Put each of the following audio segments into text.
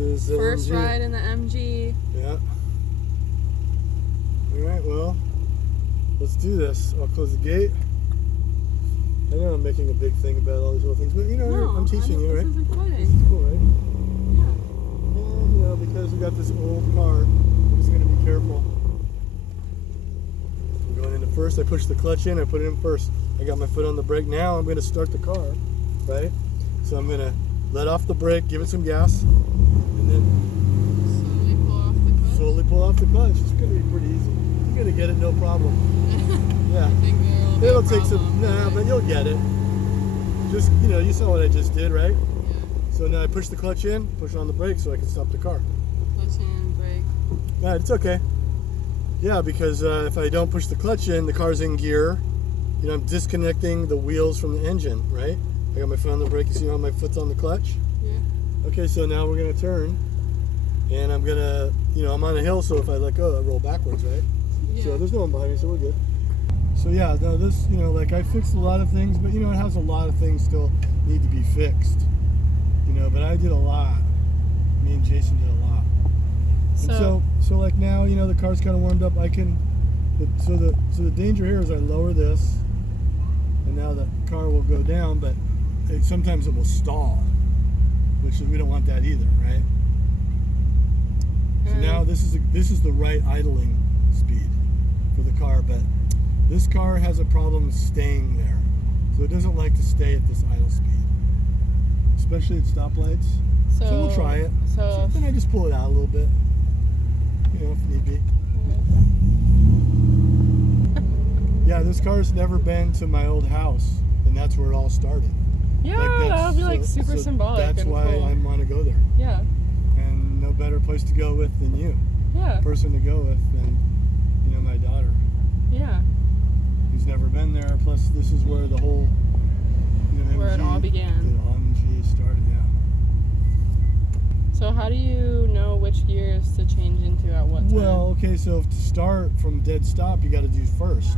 is the First MG. ride in the MG. Yeah. Alright, well, let's do this. I'll close the gate. I know I'm making a big thing about all these little things, but you know, No, I'm teaching you, right? This is exciting. This is cool, right? Yeah. And, you know, because we got this old car, I'm just going to be careful. I'm going into first. I push the clutch in. I put it in first. I got my foot on the brake. Now I'm going to start the car, right? So I'm going to let off the brake, give it some gas, and then slowly pull off the clutch. It's going to be pretty easy. You're going to get it, no problem. Yeah. I think It'll take some, but you'll get it. Just, you know, you saw what I just did, right? Yeah. So now I push the clutch in, push on the brake so I can stop the car. Clutch in, brake. Yeah, it's okay. Yeah, because if I don't push the clutch in, the car's in gear. You know, I'm disconnecting the wheels from the engine, right? I got my foot on the brake. You see how my foot's on the clutch? Yeah. Okay, so now we're going to turn. And I'm going to, you know, I'm on a hill, so if I let go, I roll backwards, right? Yeah. So there's no one behind me, so we're good. So yeah, no, this, you know, like I fixed a lot of things, but you know, it has a lot of things still need to be fixed. You know, but I did a lot. Me and Jason did a lot. And so like now, you know, the car's kind of warmed up. I can, so the danger here is I lower this, and now the car will go down, but sometimes it will stall, which we don't want that either, right? So now this is the right idling speed for the car, but this car has a problem staying there. So it doesn't like to stay at this idle speed, especially at stoplights. So we'll try it. So then I just pull it out a little bit, you know, if need be. Yeah, this car's never been to my old house, and that's where it all started. Yeah, that would be like super symbolic. That's why cool. I want to go there. Yeah. And no better place to go with than you. Yeah. Person to go with than, you know, my daughter. Yeah. Who's never been there. Plus, this is where the whole, you know, where MG, it all began. The MG started, yeah. So how do you know which gears to change into at what time? Well, okay, so to start from dead stop, you got to do first.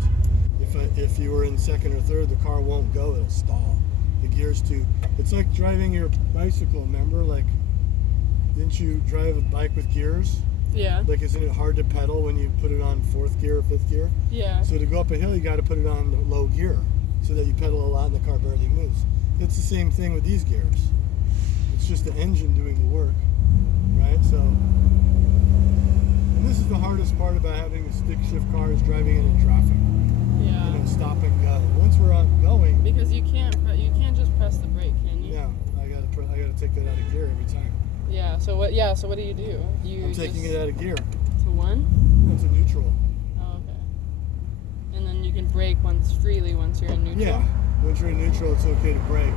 If you were in second or third, the car won't go; it'll stall. The gears it's like driving your bicycle. Remember, like, didn't you drive a bike with gears? Yeah. Like, isn't it hard to pedal when you put it on fourth gear or fifth gear? Yeah. So to go up a hill, you got to put it on low gear so that you pedal a lot and the car barely moves. It's the same thing with these gears. It's just the engine doing the work, right? So, and this is the hardest part about having a stick shift car is driving it in traffic. Yeah. You know, stop and go. Once we're going. Because you can't just press the brake, can you? Yeah, I gotta take that out of gear every time. Yeah. So what? Yeah. So what do? I'm taking it out of gear. To one? It's a neutral. Oh, okay. And then you can brake freely once you're in neutral? Yeah. Once you're in neutral, it's okay to brake.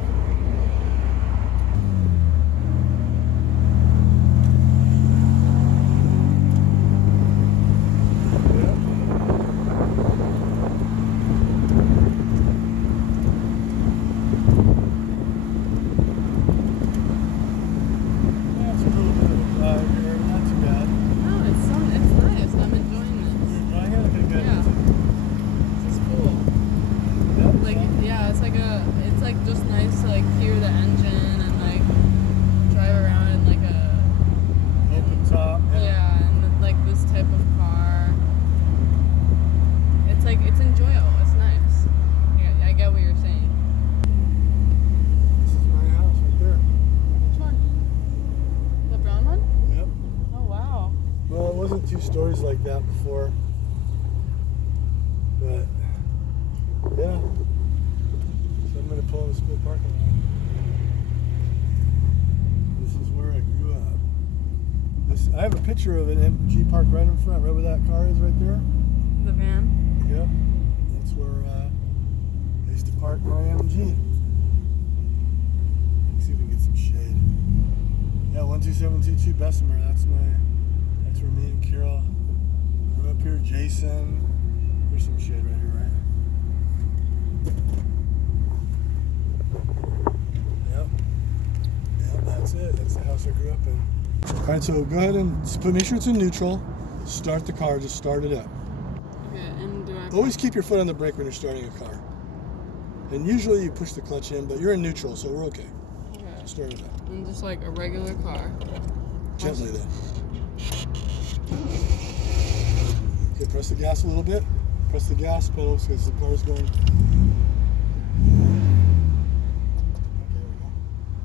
Two stories like that before, but yeah, so I'm going to pull in the school parking lot. This is where I grew up. I have a picture of an MG parked right in front, right where that car is right there. The van? Yep, that's where I used to park my MG. Let's see if we can get some shade. Yeah, 12722 Bessemer, that's where me and Carol, I'm up here, Jason. There's some shade right here, right? Yep. Yep, that's it. That's the house I grew up in. All right, so go ahead and make sure it's in neutral. Start the car, just start it up. Okay, and do I... Always keep your foot on the brake when you're starting a car. And usually you push the clutch in, but you're in neutral, so we're okay. Okay. Just start it up. And just like a regular car. Gently then. Okay, press the gas a little bit. Press the gas pedal because the car's going. Okay, there we go.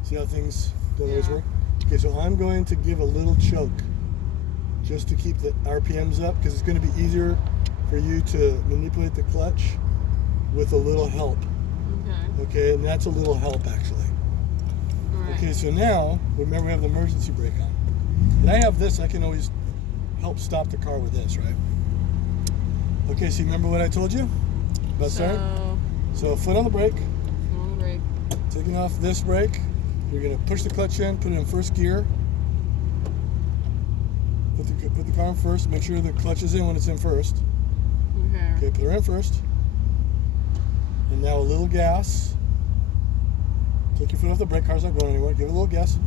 See how things don't always work? Okay, so I'm going to give a little choke just to keep the RPMs up because it's going to be easier for you to manipulate the clutch with a little help. Okay, and that's a little help actually. Right. Okay, so now, remember we have the emergency brake on. And I have this, I can always help stop the car with this, right? Okay, so you remember what I told you about starting? So foot on the brake. Foot on the brake. Taking off this brake. You're gonna push the clutch in, put it in first gear. Put the car in first, make sure the clutch is in when it's in first. Okay, put her in first. And now a little gas. Take your foot off the brake, car's not going anywhere. Give it a little gas.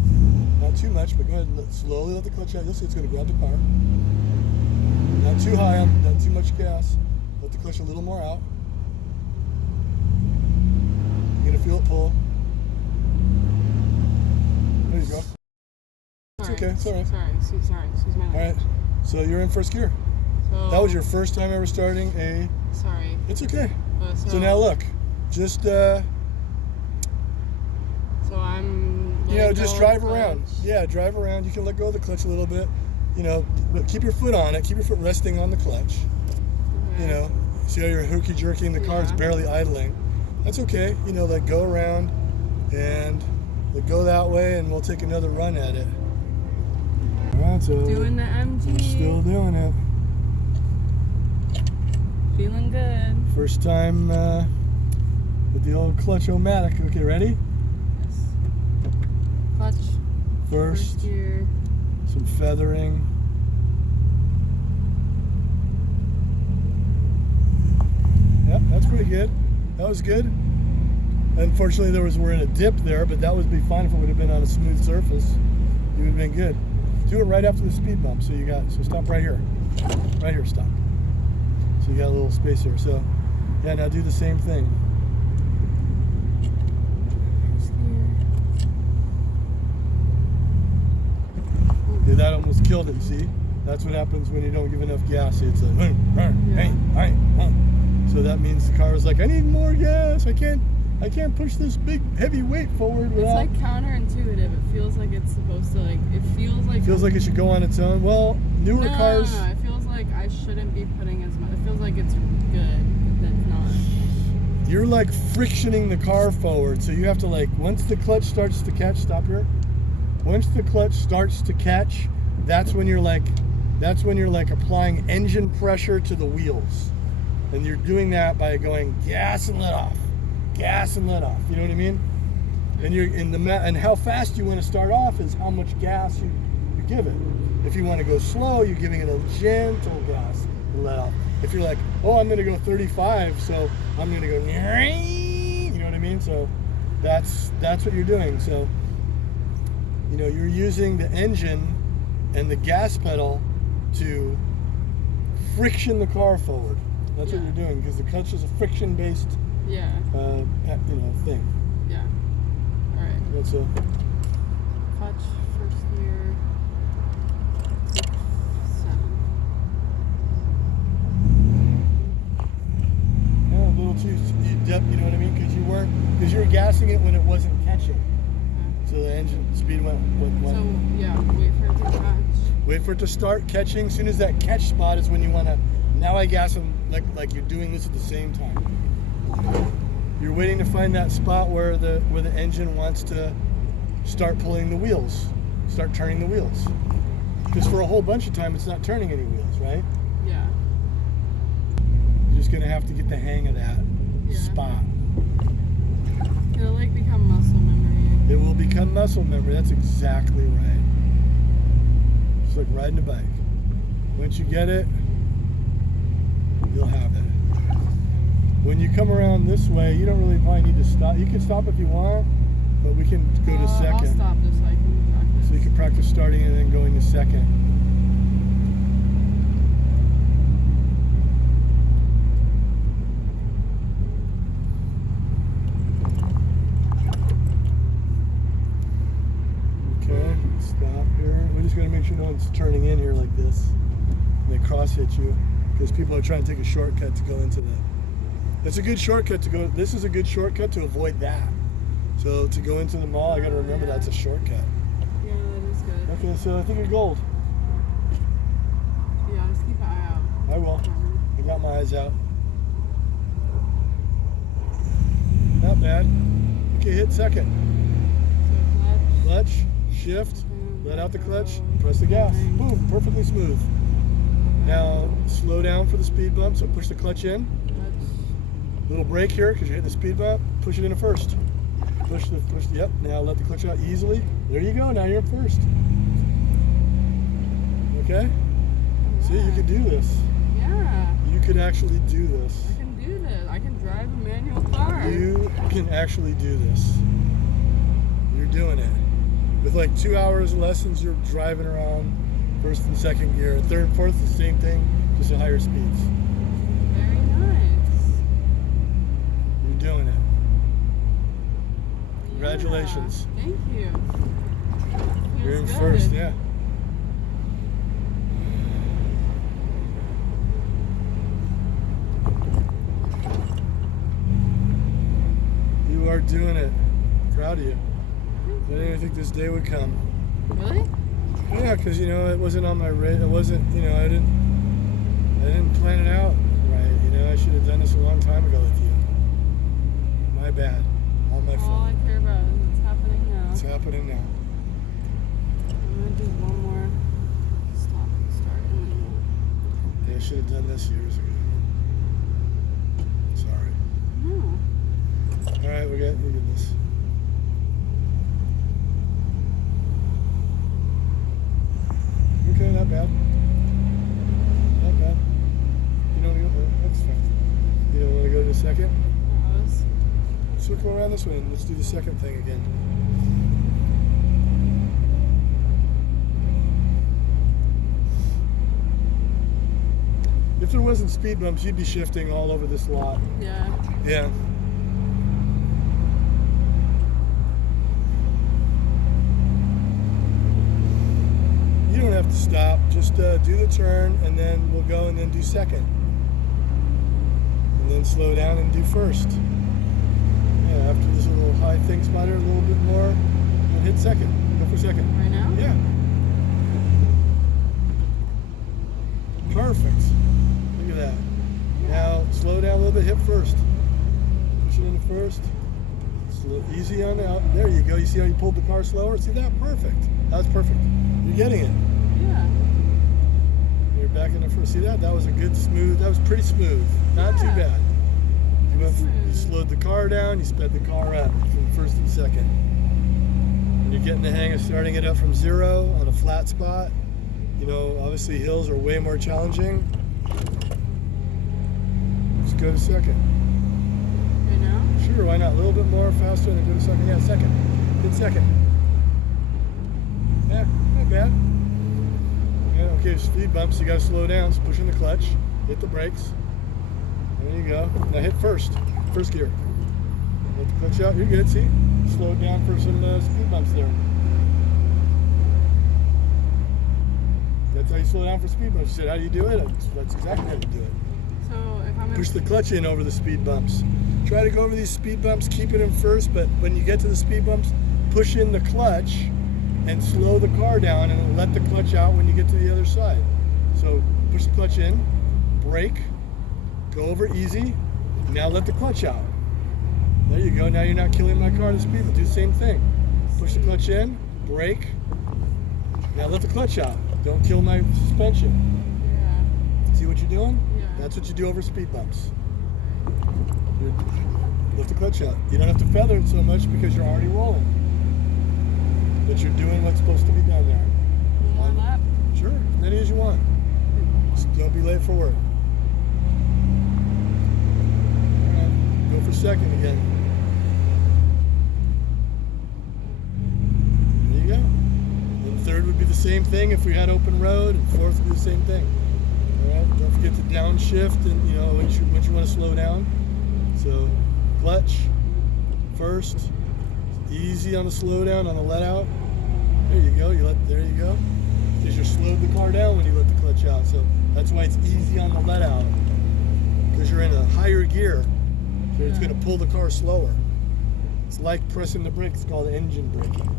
Not too much, but go ahead and slowly let the clutch out. You'll see it's going to grab the car. Not too high, not too much gas. Let the clutch a little more out. You're going to feel it pull. There you go. It's okay, it's all right. Sorry, excuse my language. All right, so you're in first gear. So, that was your first time ever starting a... Sorry. It's okay. So now look, just... So I'm... just drive around. Yeah, drive around. You can let go of the clutch a little bit. But keep your foot on it. Keep your foot resting on the clutch. Okay. See how you're hooky jerking, the car is barely idling. That's okay. Let go around and let go that way, and we'll take another run at it. All right, so doing the MG. Still doing it. Feeling good. First time with the old clutch-o-matic. Okay, ready? Yes. Clutch. First gear. Some feathering. Yep, that's pretty good. That was good. Unfortunately, we're in a dip there, but that would be fine if it would have been on a smooth surface. You would have been good. Do it right after the speed bump. So stop right here. Right here, stop. So you got a little space here. So, yeah, now do the same thing. Okay, that almost killed it, see? That's what happens when you don't give enough gas. See, it's like, so that means the car was like, I need more gas. I can't push this big heavy weight forward without... It's like counterintuitive. It feels like it's supposed to it feels like it should go on its own. Well, newer cars... No, it feels like I shouldn't be putting as much. It feels like it's good, but it's not. You're like frictioning the car forward. So you have to once the clutch starts to catch, stop here. Once the clutch starts to catch, that's when you're applying engine pressure to the wheels. And you're doing that by going gas and let off. Gas and let off. You know what I mean? And and how fast you want to start off is how much gas you give it. If you want to go slow, you're giving it a gentle gas and let off. If you're like, oh, I'm going to go 35, so I'm going to go, you know what I mean? So that's what you're doing. So you're using the engine and the gas pedal to friction the car forward. That's what you're doing, because the clutch is a friction-based thing. Yeah. All right. That's a clutch, first gear, 7. Yeah, a little too deep, you know what I mean? Because you were gassing it when it wasn't catching. So the engine speed went. So wait for it to catch. Wait for it to start catching. As soon as that catch spot is when you want to. Now I gas them like you're doing this at the same time. You're waiting to find that spot where the engine wants to start pulling the wheels, start turning the wheels. Because for a whole bunch of time it's not turning any wheels, right? Yeah. You're just gonna have to get the hang of that spot. It'll become muscle memory. It will become muscle memory. That's exactly right. It's like riding a bike. Once you get it, you'll have it. When you come around this way, you don't really probably need to stop. You can stop if you want, but we can go to second. I'll stop just so I can practice. So you can practice starting and then going to second. Okay, stop here. We're just going to make sure no one's turning in here like this. And they cross hit you. Because people are trying to take a shortcut to go into the... It's a good shortcut to go... This is a good shortcut to avoid that. So to go into the mall, I gotta remember that's a shortcut. Yeah, that is good. Okay, so I think you're gold. Yeah, just keep an eye out. I will. I got my eyes out. Not bad. Okay, hit second. So clutch. Clutch, shift, let out the clutch, press the gas. Boom, perfectly smooth. Now slow down for the speed bump, so push the clutch in. Clutch. Little brake here because you're hitting the speed bump. Push it into first. Yep. Now let the clutch out easily. There you go. Now you're in first. Okay. See, you can do this. Yeah. You could actually do this. I can do this. I can drive a manual car. You can actually do this. You're doing it. With like 2 hours lessons, you're driving around first and second gear. Third and fourth, the same thing, just at higher speeds. Very nice. You're doing it. Congratulations. Yeah, thank you. You're in Feels first, good. yeah. You are doing it. Proud of you. I didn't even think this day would come. Really? Yeah, because it wasn't on my radar. It wasn't, I didn't plan it out right. I should have done this a long time ago with you. My bad. All my All fault. I care about is it's happening now. It's happening now. I'm gonna do one more stop and start. Yeah, I should have done this years ago. Sorry. No. All right, we got this. Okay, not bad. Not bad. That's fine. You don't want to go to the second? Let's go around this way and let's do the second thing again. If there wasn't speed bumps, you'd be shifting all over this lot. Yeah. Yeah. You don't have to stop. Just do the turn and then we'll go and then do second. And then slow down and do first. Yeah, after this little high thing spotter, a little bit more, and hit second. Go for second. Right now? Yeah. Perfect. Look at that. Now slow down a little bit, hit first. Push it into first. Slow, easy on out. There you go. You see how you pulled the car slower? See that? Perfect. That was perfect. You're getting it. Yeah. You're back in the first. See that? That was a good smooth. That was pretty smooth. Not too bad. You slowed the car down, you sped the car up from first and second. And you're getting the hang of starting it up from zero on a flat spot. Obviously hills are way more challenging. Let's go to second. Right now? Sure, why not? A little bit more faster and then go to second. Yeah, second. Hit second. Yeah, not bad. Yeah, okay, speed bumps, you gotta slow down, so push in the clutch, hit the brakes. There you go. Now hit first gear. Let the clutch out. You're good. See, slowed down for some speed bumps there. That's how you slow down for speed bumps. You said, how do you do it? That's exactly how you do it. So if I'm Push the clutch in over the speed bumps. Try to go over these speed bumps. Keep it in first, but when you get to the speed bumps, push in the clutch and slow the car down, and then let the clutch out when you get to the other side. So push the clutch in, brake. Go over easy. Now let the clutch out. There you go. Now you're not killing my car at the speed. Do the same thing. Push the clutch in, brake. Now let the clutch out. Don't kill my suspension. Yeah. See what you're doing? Yeah. That's what you do over speed bumps. Lift the clutch out. You don't have to feather it so much because you're already rolling. But you're doing what's supposed to be done there. One more lap? Sure, as many as you want. Just don't be late for work. Go for second again. There you go. And third would be the same thing if we had open road, and fourth would be the same thing. All right. Don't forget to downshift, and once you want to slow down. So clutch first. Easy on the slow down, on the let out. There you go. There you go. slowed the car down when you let the clutch out. So that's why it's easy on the let out, because you're in a higher gear. So it's going to pull the car slower. It's like pressing the brake. It's called engine braking.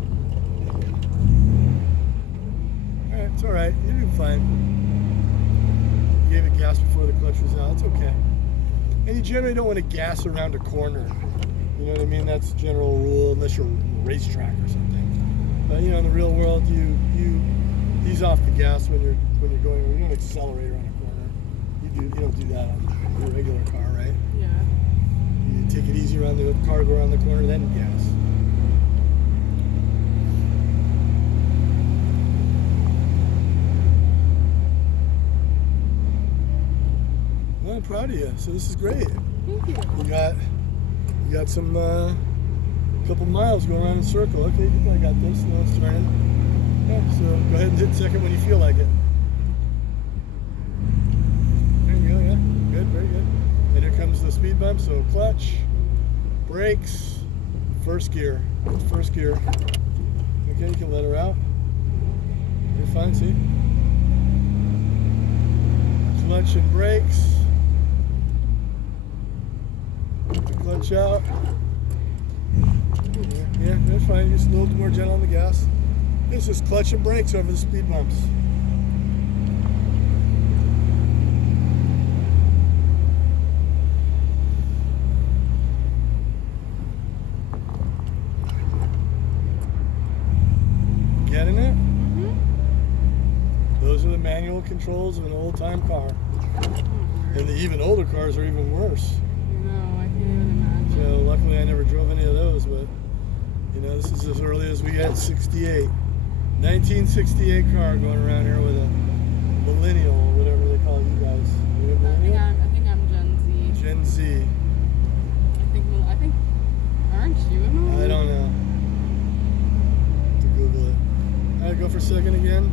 All right, it's all right. You're doing fine. You gave it gas before the clutch was out. It's okay. And you generally don't want to gas around a corner. You know what I mean? That's a general rule, unless you're on a racetrack or something. But you know, in the real world, you ease off the gas when you're going. You don't accelerate around a corner. You don't do that on your regular car, right? Yeah. You take it easy around the car, go around the corner, then gas. Well, I'm proud of you. So this is great. Thank you. You got some couple miles going around in a circle. Okay, I got this. Now it's turning. Yeah, so go ahead and hit second when you feel like it. There you go. Yeah, good, very good. And here comes the speed bump. So clutch, brakes, first gear. First gear. Okay, you can let her out. You're fine. See. Clutch and brakes. Clutch out. Yeah, that's fine. Just a little more gentle on the gas. It's just clutch and brakes over the speed bumps. Getting it? Mm-hmm. Those are the manual controls of an old-time car. And the even older cars are even worse. No, I can't even imagine. So luckily I never drove any of those, but you know, this is as early as we had 68. 1968 car going around here with a millennial or whatever they call you guys. You a millennial? I think I'm Gen Z. Gen Z. I think aren't you a millennial? I don't know. To Google it. Alright, go for a second again.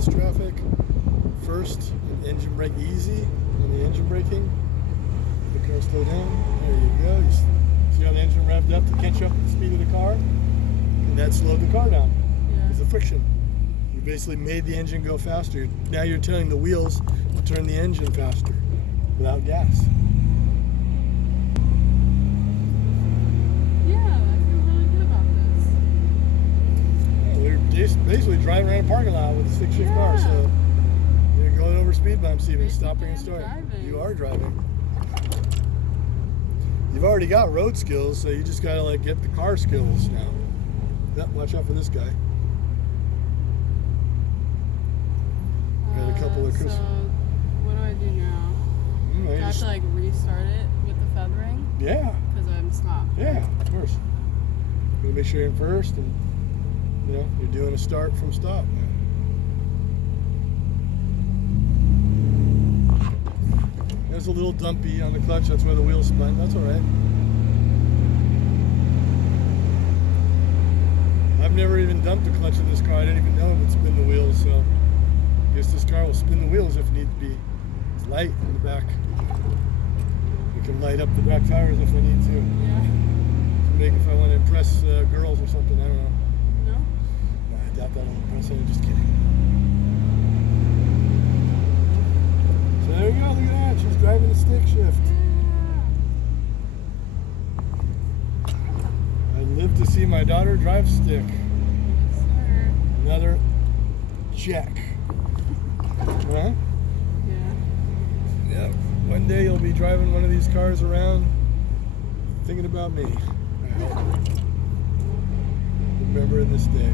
Traffic. First, engine brake easy on the engine braking. The car slow down. There you go. You see how the engine revved up to catch up with the speed of the car? And that slowed the car down. Yeah. It's the friction. You basically made the engine go faster. Now you're telling the wheels to turn the engine faster without gas. Yeah, I feel really good about this. We're basically driving around a parking lot with a stick-shift car, so you're going over speed bumps, even Basically, stopping and I'm starting. driving. You are driving. You've already got road skills, so you just gotta like get the car skills now. Yep, watch out for this guy. Got a couple of So what do I do now? Do I have to like restart it with the feathering? Yeah. Because I'm stopped. Yeah, of course. You gotta make sure you're in first, and you know you're doing a start from stop. There's a little dumpy on the clutch. That's why the wheels spun. That's all right. I've never even dumped the clutch in this car. I didn't even know it would spin the wheels. So I guess this car will spin the wheels if need be. It's light in the back. We can light up the back tires if we need to. Yeah. To make if I want to impress girls or something. I don't know. No? Nah, I doubt that'll impress anyone. Just kidding. So there you go. Look at that. She's driving the stick shift. I live to see my daughter drive stick. Yes, sir. Another check. Huh? Yeah. Yep. One day you'll be driving one of these cars around thinking about me. I hope. Remembering this day.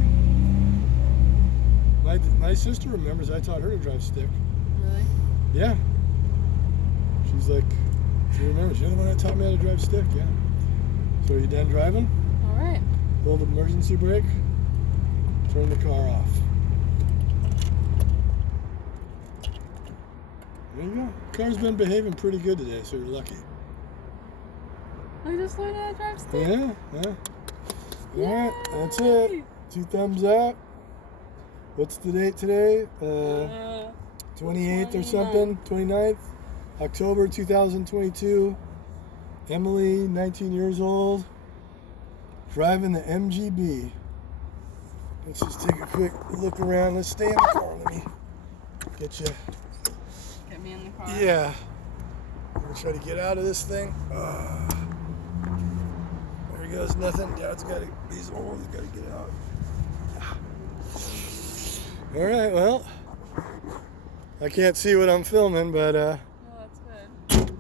My sister remembers I taught her to drive stick. Really? Yeah. She's like, she remembers. You're the one that taught me how to drive stick, yeah. So are you done driving? All right. Pull the emergency brake. Turn the car off. There you go. The car's been behaving pretty good today, so you're lucky. I just learned how to drive stick. Yeah, yeah. Alright, that's it. 2 thumbs up. What's the date today? 28th or something, 29th, October 2022. Emily, 19 years old, driving the MGB. Let's just take a quick look around. Let's stay in the car. Let me get you. Get me in the car. Yeah. I'm going to try to get out of this thing. There he goes. Nothing. Dad's got to, he's old. He's got to get out. All right, well, I can't see what I'm filming, but Oh, that's good.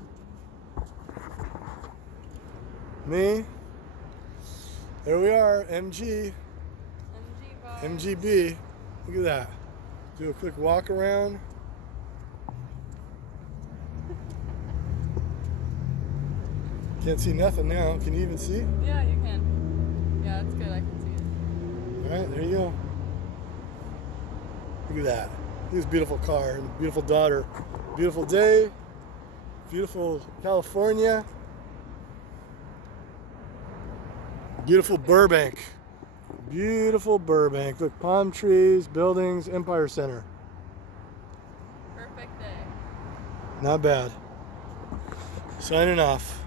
me, there we are, MG, MG MGB. Look at that. Do a quick walk around. Can't see nothing now. Can you even see? Yeah, you can. Yeah, it's good. I can see it. All right, there you go. Look at that. This beautiful car and beautiful daughter. Beautiful day. Beautiful California. Beautiful Burbank. Beautiful Burbank. Look, palm trees, buildings, Empire Center. Perfect day. Not bad. Signing off.